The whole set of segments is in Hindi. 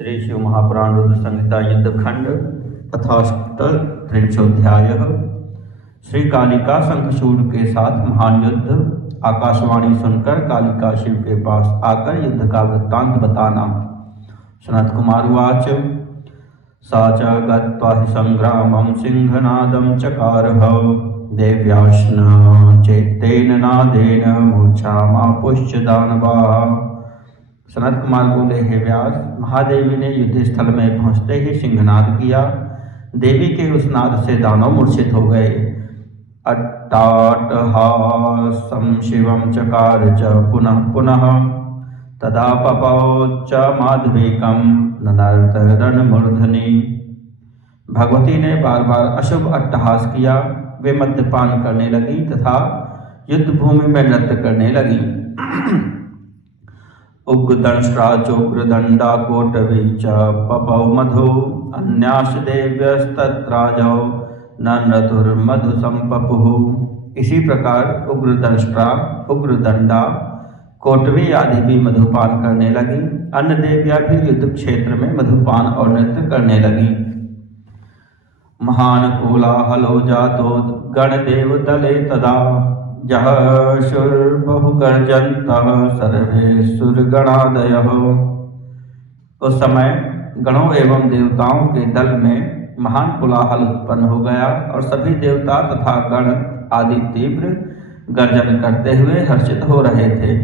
श्री शिव महापुराण रुद्र संहिता युद्धखंड तथाष्टत्रिंशोऽध्याय। श्री कालिका शंखचूड़ के साथ महान युद्ध। आकाशवाणी सुनकर कालिका शिव के पास आकर युद्ध का वृत्तांत बताना। सनत कुमार उवाच। सा च गत्वा हि संग्रामं सिंहनादं चकारः देव्याश्न चेत्तेन नादेन मूर्छामापुश्च दानवाः। सनत कुमार बोले, हे व्यास, महादेवी ने युद्ध स्थल में पहुंचते ही सिंहनाद किया। देवी के उस नाद से दानव मूर्छित हो गए। अट्टाटहासं शिवं चकार च पुनः पुनः तदा पपौ च माधविकं ननर्तरणमूर्धनि। भगवती ने बार बार अशुभ अट्टहास किया। वे मद्यपान करने लगी तथा युद्ध भूमि में नृत्य करने लगी। उग्रदंष्ट्राचोग्रदंडा कोटवी च पपौ मधु अन्याश देव्यस्तत्राजौ ननृतुर्मधु संपपुः। इसी प्रकार उग्रदंष्ट्रा, उग्रदंडा, कोटवी आदि भी मधुपान करने लगी। अन्य देवियां भी युद्ध क्षेत्र में मधुपान और नृत्य करने लगी। महान कोलाहलो जातो गणदेव दले तदा जह शुर्बहुगर्जन्तः सर्वे सुरगणादयः। उस समय गणों एवं देवताओं के दल में महान कोलाहल उत्पन्न हो गया और सभी देवता तथा गण आदि तीव्र गर्जन करते हुए हर्षित हो रहे थे।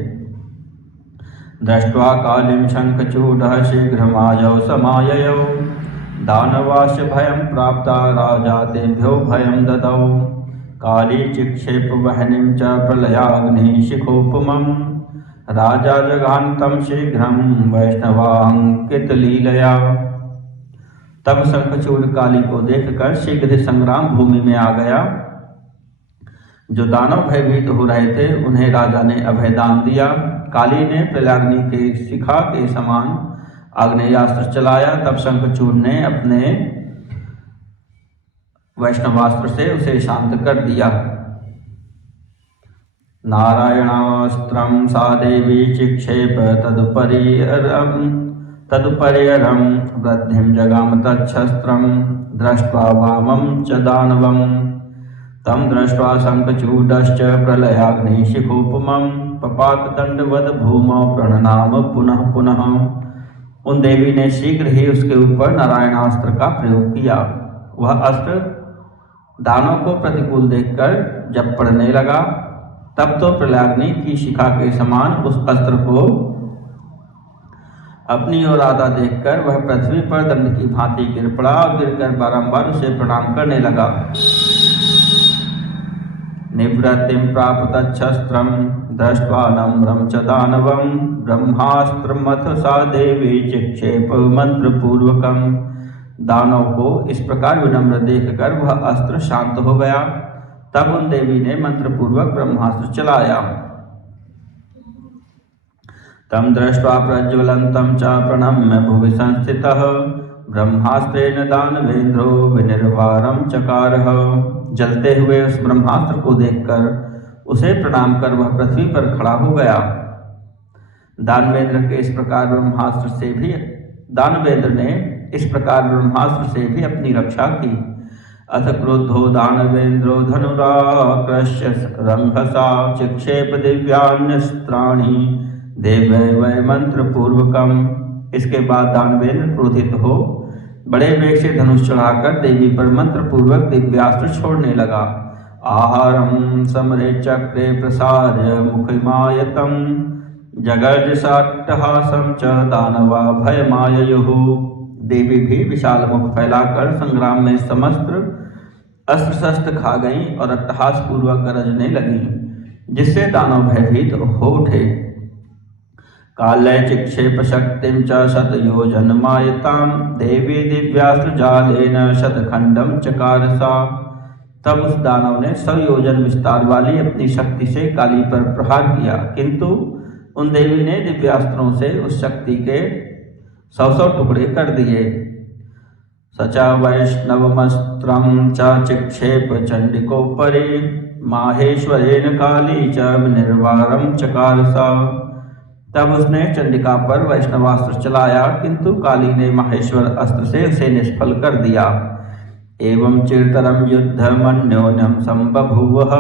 दृष्ट्वा कालीं शंखचूडः शीघ्रमाजौ समाययौ दानवाश्च भयं प्राप्ता राजा तेभ्यो भयं ददौ। काली चिक्षेप वहनिं च प्रलयाग्निशिखोपमं राजा जगान्तं शीघ्रं वैष्णवांकितलीलया। तब शंखचूड़ काली को देखकर शीघ्र ही संग्राम भूमि में आ गया। जो दानव भयभीत हो रहे थे उन्हें राजा ने अभयदान दिया। काली ने प्रलयाग्नि के शिखा के समान आग्नेयास्त्र चलाया। तब शंखचूड़ ने अपने वैष्णवास्त्र से उसे शांत कर दिया। नारायणास्त्रं सा देवी चिक्षेप तदुपरिहरं वृद्धिं जगाम तच्छस्त्रं दृष्ट्वा वामं च दानवं। तं दृष्ट्वा शंखचूडश्च प्रलयाग्निशिखोपमं पपात दंडवद भूमौ प्रणनाम पुनः पुनः। उन देवी ने शीघ्र ही उसके ऊपर नारायणास्त्र का प्रयोग किया। वह अस्त्र दानों को प्रतिकूल देखकर जब पड़ने लगा तब तो प्रलयाग्नि की शिखा के समान उस अस्त्र को अपनी ओर आता देखकर वह पृथ्वी पर दंड की भांति गिर पड़ा और गिरकर बारंबार उसे प्रणाम करने लगा। निवृत्तिं प्राप तच्छस्त्रं दृष्ट्वा नम्रं च दानवं ब्रह्मास्त्रमथ सा देवी चिक्षेप मंत्रपूर्वकं। दानव को इस प्रकार विनम्र देखकर वह अस्त्र शांत हो गया। तब उन देवी ने मंत्रपूर्वक ब्रह्मास्त्र चलाया। तम दृष्ट्वा प्रज्वलन्तं च प्रणम्य भुवि संस्थितः ब्रह्मास्त्रेण दानवेन्द्रो विनिर्वारं चकारः। जलते हुए उस ब्रह्मास्त्र को देखकर उसे प्रणाम कर वह पृथ्वी पर खड़ा हो गया। दानवेंद्र ने इस प्रकार ब्रह्मास्त्र से भी अपनी रक्षा की। अथ क्रुद्धो दानवेन्द्रो धनुराकृष्य रंभसा चिक्षेप दिव्यान्यस्त्राणि देवै मंत्रपूर्वकं। इसके बाद दानवेंद्र क्रोधित हो बड़े वेग से धनुष चढ़ाकर देवी पर मंत्रपूर्वक दिव्यास्त्र छोड़ने लगा। आहारं समरे चक्रे प्रसार्य मुखमायतं जगर्ज साट्टहासं च दानवा भयमाययुः। देवी भी विशाल मुख फैलाकर संग्राम में समस्त अस्त्र शस्त्र खा गईं और अट्टहास पूर्वक गरजने लगीं, जिससे दानव भयभीत हो उठे। कालय चिक्षेप शक्तिं च शतयोजनमायतां देवी दिव्यास्त्र जालेन शतखंडं चकार सा। तब उस दानव ने 100 योजन विस्तार वाली अपनी शक्ति से काली पर प्रहार किया, किंतु उन देवी ने दिव्यास्त्रों से उस शक्ति के 100 टुकड़े कर दिए। सचा वैष्णवमस्त्रं च चिक्षेप चंडिकोपरि माहेश्वरेण काली च निर्वारं चकार सा। तब उसने चंडिका पर वैष्णवास्त्र चलाया, किंतु काली ने माहेश्वर अस्त्र से उसे निष्फल कर दिया। एवं चिरतरम युद्धमन्योन्यं संबभूवः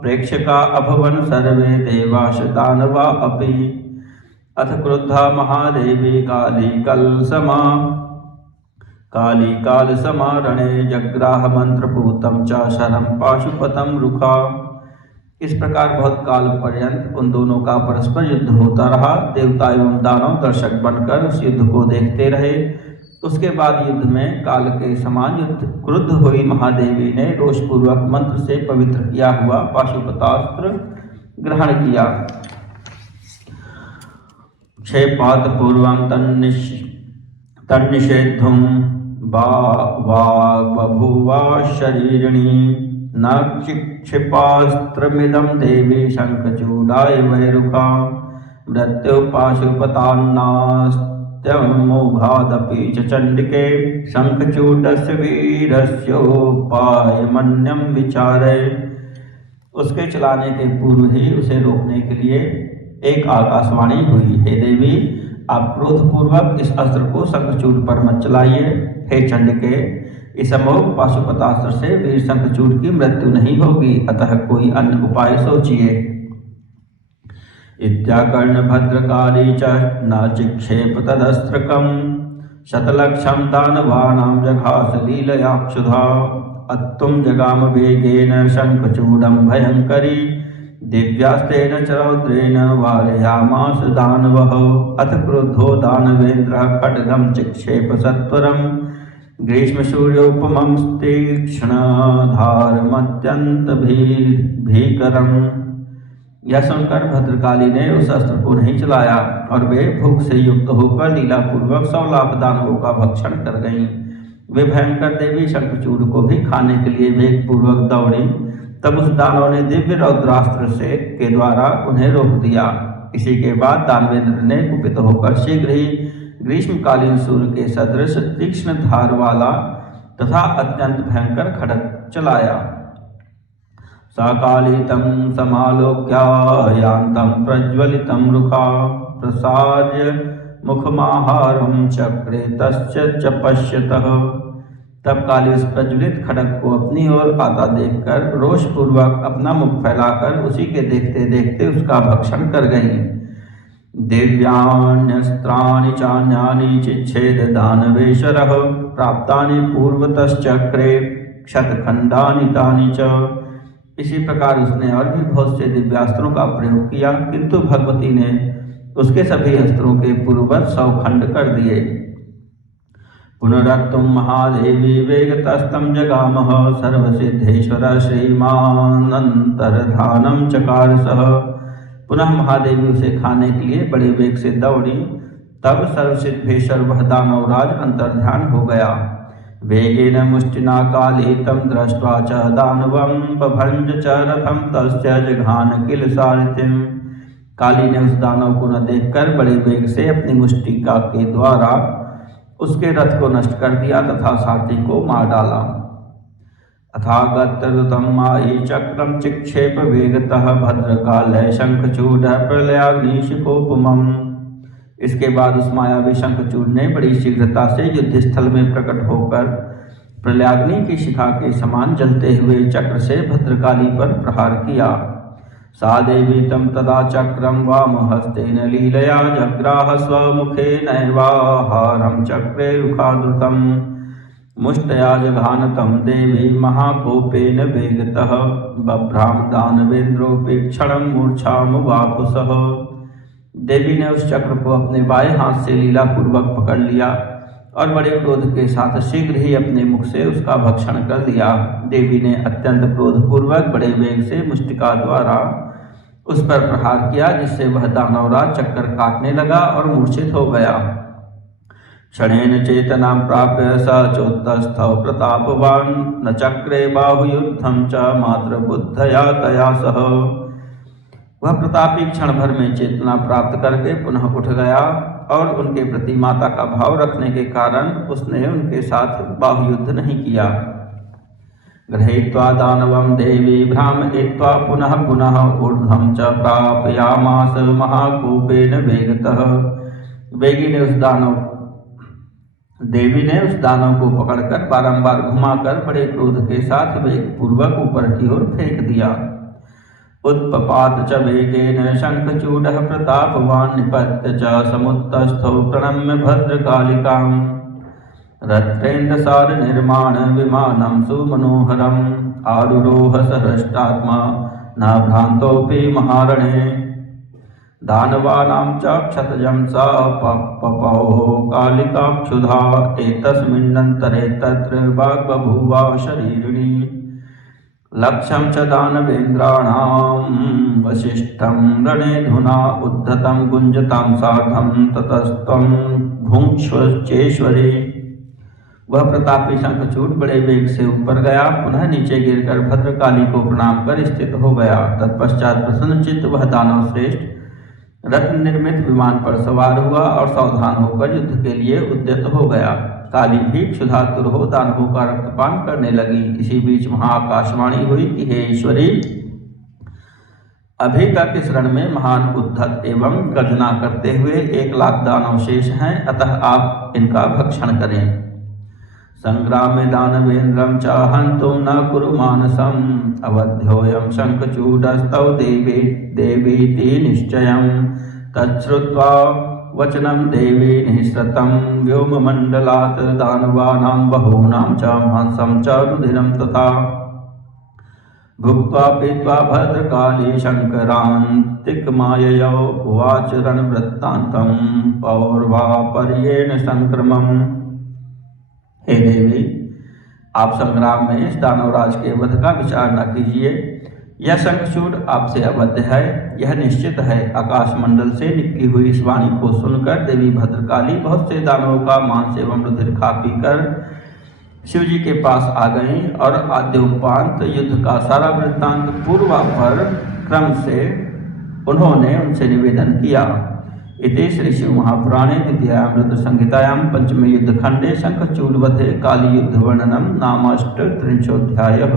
प्रेक्षका अभवन सर्वे देवाश दानवा अपि। अथ क्रुद्धा महादेवी काली काल समारणे जग्राह मंत्रपूतम च शरम पाशुपतम रुखा। इस प्रकार बहुत काल पर्यंत उन दोनों का परस्पर युद्ध होता रहा। देवता एवं दानव दर्शक बनकर उस युद्ध को देखते रहे। उसके बाद युद्ध में काल के समान क्रुद्ध हुई महादेवी ने रोषपूर्वक मंत्र से पवित्र किया हुआ पाशुपतास्त्र ग्रहण किया। क्षेपात पूर्वं तन्निषेद्धुं बभूवा शरीरिणी न क्षिपास्त्रमिदं देवी शंखचूडाय वैरुखा। मृत्यु पाशुपतान्नास्त्यमोघादपि च चंडिके शंखचूडस्य वीरस्योपायमन्यं विचारे। उसके चलाने के पूर्व ही उसे रोकने के लिए एक आकाशवाणी हुई, हे देवी, आप क्रोधपूर्वक इस अस्त्र को शंखचूड पर मत चलाइए। हे चंडिके, इस अमोघ पाशुपतास्त्र से वीर शंखचूड की मृत्यु नहीं होगी, अतः कोई अन्य उपाय सोचिए। इत्याकर्ण भद्रकाली च न चिक्षेप तदस्त्रकं शतलक्षं दानवानां जघास लीलया क्षुधा। अत्तुं जगाम वेगेन शंखचूडं भयंकरी दिव्यास्तेन च रौद्रेण वारयामास दानवः। अथ क्रुद्धो दानवेन्द्रः खड्गं चिक्षेप सत्वरं ग्रीष्मसूर्योपमं तीक्ष्णधारमत्यन्तभीकरम्। यह सुनकर भद्रकाली ने उस अस्त्र को नहीं चलाया और वे भूख से युक्त होकर लीलापूर्वक 100 लाख दानवों का भक्षण कर गईं। वे भयंकर देवी शंखचूड को भी खाने के लिए वेगपूर्वक दौड़ी। तब उस दानव ने दिव्य रौद्रास्त्र से के द्वारा उन्हें रोक दिया। इसी के बाद दानवेंद्र ने कुपित होकर शीघ्र ही ग्रीष्मकालीन सूर्य के सदृश तीक्ष्ण धार वाला तथा अत्यंत भयंकर खड्ग चलाया। सकालितं समालोक्यायान्तं प्रज्वलितं रुखा प्रसार्य मुखमाहारं चक्रे तस्य च पश्यतः। तब काली उस प्रज्वलित खड्ग को अपनी ओर आता देखकर रोषपूर्वक अपना मुख फैलाकर उसी के देखते देखते उसका भक्षण कर गई। दिव्यान्यस्त्राणि चान्यानि चिच्छेद दानवेश्वरः प्राप्तानि पूर्वतश्चक्रे क्षतखंडानि तानि च। इसी प्रकार उसने और भी बहुत से दिव्यास्त्रों का प्रयोग किया, किंतु भगवती ने उसके सभी अस्त्रों के पूर्ववत 100 खंड कर दिए। पुनरत्तुं महादेवी वेगतस्तं जगामः सर्वसिद्धेश्वर श्रीमानंतर्धानं चकार सह। पुनः महादेवी उसे खाने के लिए बड़े वेग से दौड़ी। तब सर्वसिद्धेश्वर वह दानवराज अंतर्ध्यान हो गया। वेगेन मुष्टिना काली तं दृष्ट्वा च दानवं बभंज च रथं तस्य जघान किल सारथिं। काली ने उस दानव को न देखकर बड़े वेग से अपनी मुष्टिका के द्वारा उसके रथ को नष्ट कर दिया तथा सारथी को मार डाला। अथागत्यद्रुतं मायी चक्रं चिक्षेप वेगतः भद्रकालय शंखचूडः प्रलयाग्निशिखोपमम्। इसके बाद उस मायावी शंखचूड ने बड़ी शीघ्रता से युद्धस्थल में प्रकट होकर प्रलयाग्नि की शिखा के समान जलते हुए चक्र से भद्रकाली पर प्रहार किया। सा देवी तं तदा चक्रं वामहस्तेन लीलया जग्राह स्वमुखे नैवाहारं चक्रे रुखाद्रुतं मुष्टया जघान तं देवी महाकोपेन वेगतः बभ्राम दानवेन्द्रोऽपि क्षणं मूर्छामुवापुसः। देवी ने उस चक्र को अपने बाएं हाथ से लीलापूर्वक पकड़ लिया और बड़े क्रोध के साथ शीघ्र ही अपने मुख से उसका भक्षण कर दिया। देवी ने अत्यंत क्रोधपूर्वक बड़े वेग से मुष्टिका द्वारा उस पर प्रहार किया, जिससे वह दानवराज चक्कर काटने लगा और मूर्छित हो गया। क्षणेन चेतनां प्राप्य स चोत्तस्थौ प्रतापवान् न चक्रे बाहुयुद्धं च मात्र बुद्धया तया सह। वह प्रतापी क्षण भर में चेतना प्राप्त करके पुनः उठ गया और उनके प्रति माता का भाव रखने के कारण उसने उनके साथ बाहुयुद्ध नहीं किया। गृहीत्वा दानवं देवी भ्रामयित्वा पुनः पुनः ऊर्ध्वं च प्रापयामास महाकूपेन वेगतः। देवी ने उस दानव को पकड़कर बारंबार घुमाकर बड़े क्रोध के साथ वेग पूर्वक ऊपर की ओर फेंक दिया। उत्पपात च वेगेन शंखचूडः प्रतापवान् निपत्य च समुत्तस्थो प्रणम्य भद्रकालिकाम्। रत्रेन्द्रसार निर्माण विमानं सुमनोहरम् आरुरोह सहृष्टात्मा न भ्रान्तोऽपि महारणे। दानवानां च क्षतजं स पपौ कालिकाक्षुधा एतस्मिन्नन्तरे तत्र वाग्बभूवा शरीरिणी। लक्ष्यं च दानवेन्द्राणां वसिष्ठं रणेधुना उद्धतं गुञ्जतां सार्धं ततस्त्वं भुङ्क्ष्वेश्वरी। वह प्रतापी शंखचूड बड़े वेग से ऊपर गया, पुनः नीचे गिरकर भद्रकाली को प्रणाम कर स्थित हो गया। तत्पश्चात प्रसन्नचित्त वह दानव श्रेष्ठ रत्न निर्मित विमान पर सवार हुआ और सावधान होकर युद्ध के लिए उद्यत हो गया। काली भी क्षुधातुर हो दानवों का रक्तपान करने लगी। इसी बीच वहां आकाशवाणी हुई कि हे ईश्वरी, अभी तक इस रण में महान उद्धत एवं गर्जना करते हुए 1,00,000 दानव शेष हैं, अतः आप इनका भक्षण करें। संग्रामे दानवेन्द्रं च हन्तुं न कुरु मानसम् अवध्योऽयं शंखचूडस्तौ देवीति निश्चयम्। तच्छ्रुत्वा वचनं देवी निःसृतं व्योममण्डलात् दानवानां बहूनां च मांसं च रुधिरं तथा। भुक्त्वा पीत्वा भद्रकाली शङ्करान्तिकमाययौ उवाच रणवृत्तान्तं पौर्वापर्येण संक्रमम्। हे देवी, आप संग्राम में इस दानवराज के वध का विचार न कीजिए। यह शंखचूड आपसे अवध्य है, यह निश्चित है। आकाश मंडल से निकली हुई इस वाणी को सुनकर देवी भद्रकाली बहुत से दानवों का मांस एवं रुधिर खा पीकर शिव जी के पास आ गईं और आद्योपांत युद्ध का सारा वृत्तांत पूर्वापर क्रम से उन्होंने उनसे निवेदन किया। इति श्री शिव महापुराणे द्वितीयायां रुद्र संहितायां पंचमे युद्धखंडे शंखचूडवधे काली युद्ध वर्णनम नाम 38 अध्यायः।